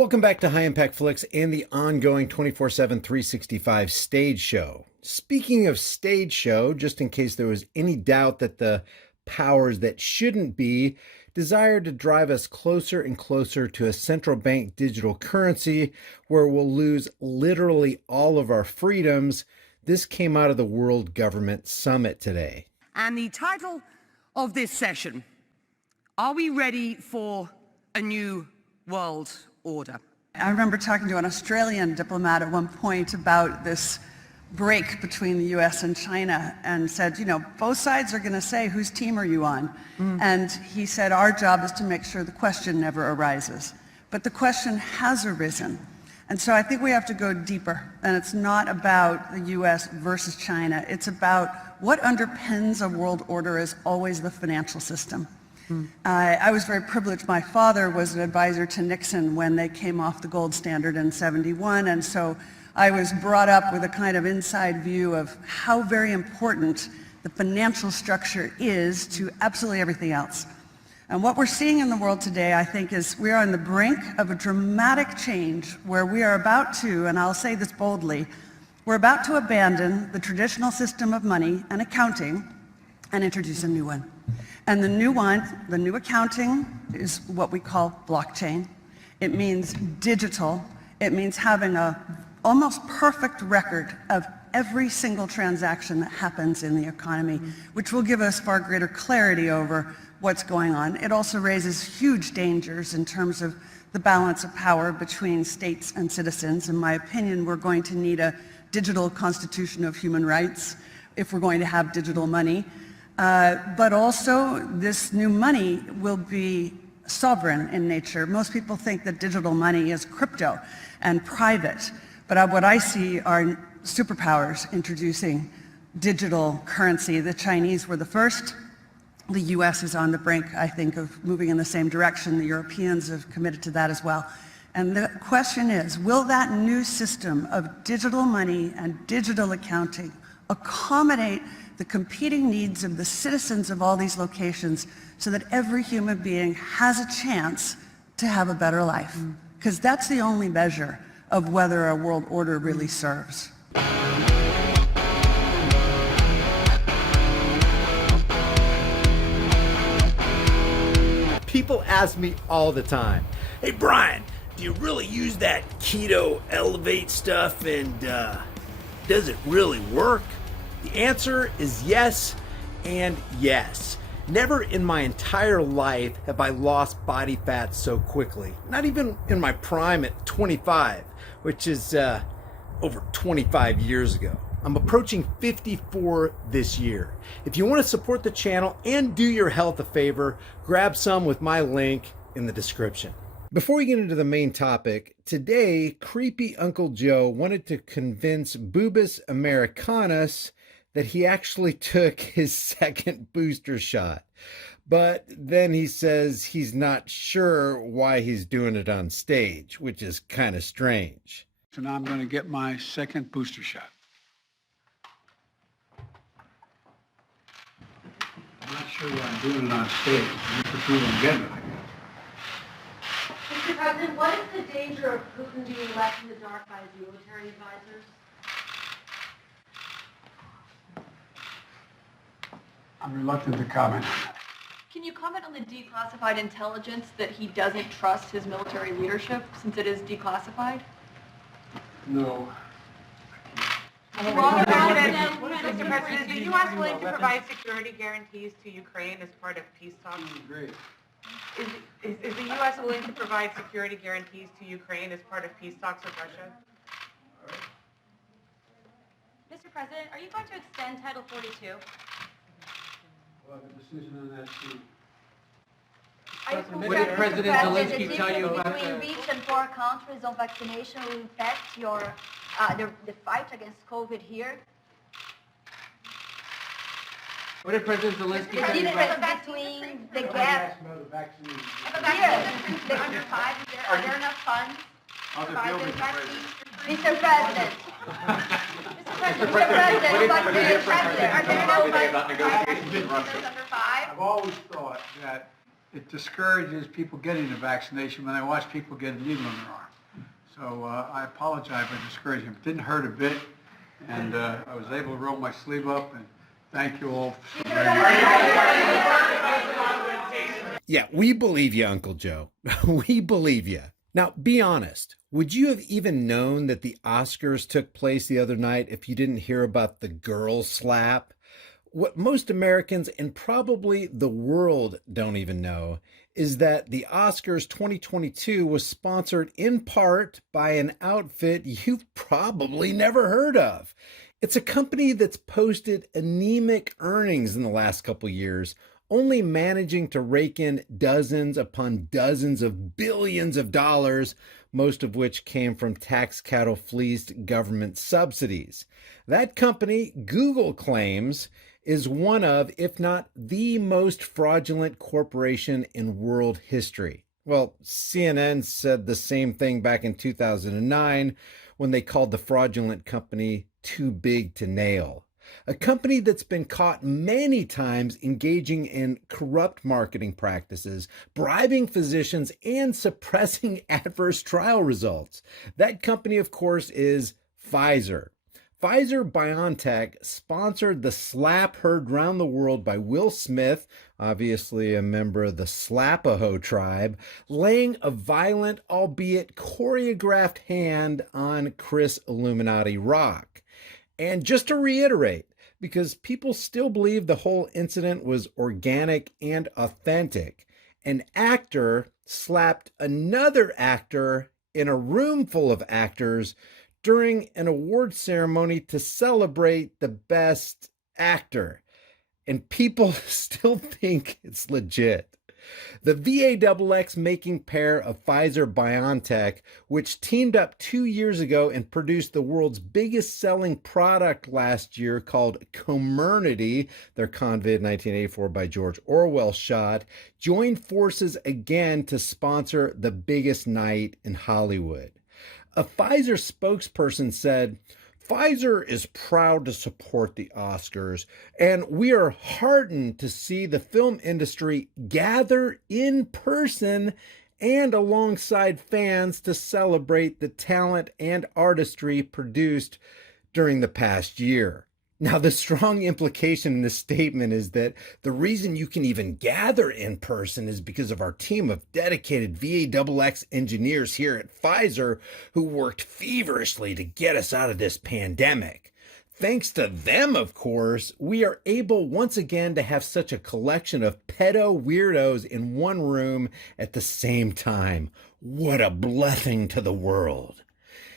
Welcome back to High Impact Flicks and the ongoing 24/7 365 stage show. Speaking of stage show, just in case there was any doubt that the powers that shouldn't be desire to drive us closer and closer to a central bank digital currency where we'll lose literally all of our freedoms, this came out of the World Government Summit today. And the title of this session, are we ready for a new world order? I remember talking to an Australian diplomat at one point about this break between the US and China and said, you know, both sides are going to say, whose team are you on? And he said, our job is to make sure the question never arises. But the question has arisen. And so I think we have to go deeper. And it's not about the US versus China. It's about what underpins a world order is always the financial system. I was very privileged. My father was an advisor to Nixon when they came off the gold standard in '71, and so I was brought up with a kind of inside view of how very important the financial structure is to absolutely everything else. And what we're seeing in the world today, I think, is we are on the brink of a dramatic change where we are about to, and I'll say this boldly, we're about to abandon the traditional system of money and accounting and introduce a new one. And the new one, the new accounting, is what we call blockchain. It means digital. It means having an almost perfect record of every single transaction that happens in the economy, which will give us far greater clarity over what's going on. It also raises huge dangers in terms of the balance of power between states and citizens. In my opinion, we're going to need a digital constitution of human rights if we're going to have digital money. But also, this new money will be sovereign in nature. Most people think that digital money is crypto and private, but what I see are superpowers introducing digital currency. The Chinese were the first. The US is on the brink, I think, of moving in the same direction. The Europeans have committed to that as well. And the question is, will that new system of digital money and digital accounting accommodate the competing needs of the citizens of all these locations so that every human being has a chance to have a better life? Because that's the only measure of whether a world order really serves. People ask me all the time, Hey Brian, do you really use that keto elevate stuff, and does it really work? The answer is yes and yes. Never in my entire life have I lost body fat so quickly. Not even in my prime at 25, which is over 25 years ago. I'm approaching 54 this year. If you want to support the channel and do your health a favor, grab some with my link in the description. Before we get into the main topic, today, creepy Uncle Joe wanted to convince Boobus Americanus that he actually took his second booster shot. But then he says he's not sure why he's doing it on stage, which is kind of strange. So now I'm going to get my second booster shot. I'm not sure why I'm doing it on stage. I'm just prove I'm getting it, I guess. Mr. President, what is the danger of Putin being left in the dark by his military advisors? I'm reluctant to comment on that. Can you comment on the declassified intelligence that he doesn't trust his military leadership since it is declassified? No. Mr. President, is the U.S. willing to provide security guarantees to Ukraine as part of peace talks? Great. Is the U.S. willing to provide security guarantees to Ukraine as part of peace talks with Russia? Mr. President, are you going to extend Title 42? We'll have a decision on that soon. What did President Zelensky tell you about between rich and poor countries on vaccination will impact your the fight against COVID here? What did President Zelensky The tell you about? difference between the gap About the vaccine. here, Under 5, are there enough funds to provide those vaccines? Mr. President. Mr. President, What are there enough funds about to provide negotiations in vaccines Russia? under 5? I've always thought that it discourages people getting the vaccination when they watch people get a needle in their arm. So I apologize for discouraging him. It didn't hurt a bit, and I was able to roll my sleeve up, and thank you all so very much. Yeah, we believe you, Uncle Joe. We believe you. Now, be honest. Would you have even known that the Oscars took place the other night if you didn't hear about the girl slap? What most Americans and probably the world don't even know is that the Oscars 2022 was sponsored in part by an outfit you've probably never heard of. It's a company that's posted anemic earnings in the last couple years, only managing to rake in dozens upon dozens of billions of dollars, most of which came from tax cattle fleeced government subsidies. That company, Google claims, is one of, if not the most fraudulent corporation in world history. Well, CNN said the same thing back in 2009 when they called the fraudulent company too big to nail. A company that's been caught many times engaging in corrupt marketing practices, bribing physicians, and suppressing adverse trial results. That company, of course, is Pfizer. Pfizer-BioNTech sponsored the slap heard round the world by Will Smith, obviously a member of the Slapaho tribe, laying a violent, albeit choreographed hand on Chris Illuminati Rock. And just to reiterate, because people still believe the whole incident was organic and authentic, an actor slapped another actor in a room full of actors during an award ceremony to celebrate the best actor. And people still think it's legit. The VAXX making pair of Pfizer-BioNTech, which teamed up 2 years ago and produced the world's biggest selling product last year called Comirnaty, their COVID 1984 by George Orwell shot, joined forces again to sponsor the biggest night in Hollywood. A Pfizer spokesperson said, "Pfizer is proud to support the Oscars, and we are heartened to see the film industry gather in person and alongside fans to celebrate the talent and artistry produced during the past year." Now, the strong implication in this statement is that the reason you can even gather in person is because of our team of dedicated VAXX engineers here at Pfizer who worked feverishly to get us out of this pandemic. Thanks to them, of course, we are able once again to have such a collection of pedo weirdos in one room at the same time. What a blessing to the world.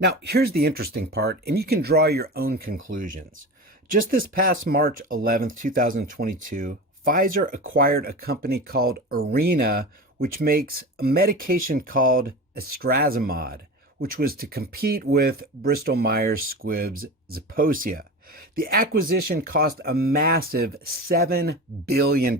Now, here's the interesting part, and you can draw your own conclusions. Just this past March 11th, 2022, Pfizer acquired a company called Arena, which makes a medication called estrasimod, which was to compete with Bristol Myers Squibb's Zeposia. The acquisition cost a massive $7 billion,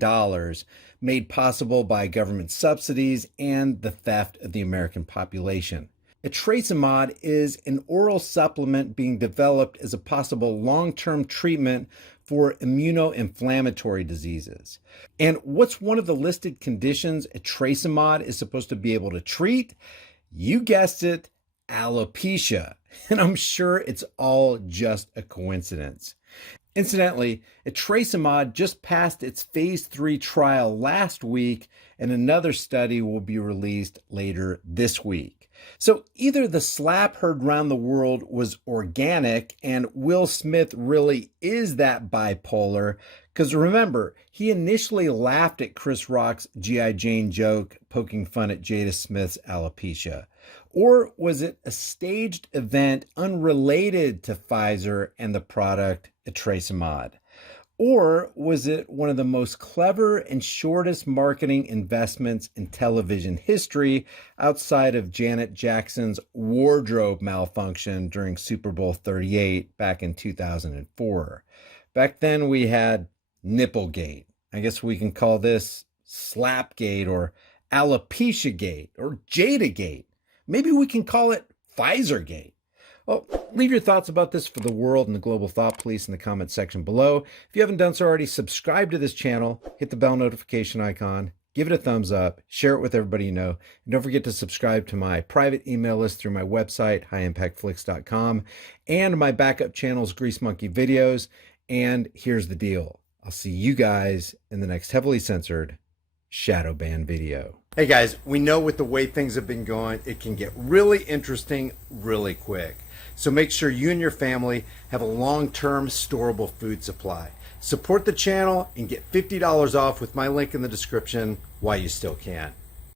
made possible by government subsidies and the theft of the American population. Etrasimod is an oral supplement being developed as a possible long-term treatment for immunoinflammatory diseases. And what's one of the listed conditions etrasimod is supposed to be able to treat? You guessed it, alopecia. And I'm sure it's all just a coincidence. Incidentally, etrasimod just passed its phase 3 trial last week, and another study will be released later this week. So either the slap heard round the world was organic and Will Smith really is that bipolar, because remember, he initially laughed at Chris Rock's G.I. Jane joke poking fun at Jada Smith's alopecia. Or was it a staged event unrelated to Pfizer and the product etrasimod? Or was it one of the most clever and shortest marketing investments in television history outside of Janet Jackson's wardrobe malfunction during Super Bowl 38 back in 2004? Back then we had Nipplegate. I guess we can call this Slapgate or Alopeciagate or Jadagate. Maybe we can call it Pfizergate. Well, leave your thoughts about this for the world and the global thought police in the comment section below. If you haven't done so already, subscribe to this channel, hit the bell notification icon, give it a thumbs up, share it with everybody you know, and don't forget to subscribe to my private email list through my website, highimpactflix.com, and my backup channels, Grease Monkey Videos. And here's the deal. I'll see you guys in the next heavily censored shadow ban video. Hey guys, we know with the way things have been going, it can get really interesting really quick. So make sure you and your family have a long-term storable food supply. Support the channel and get $50 off with my link in the description while you still can.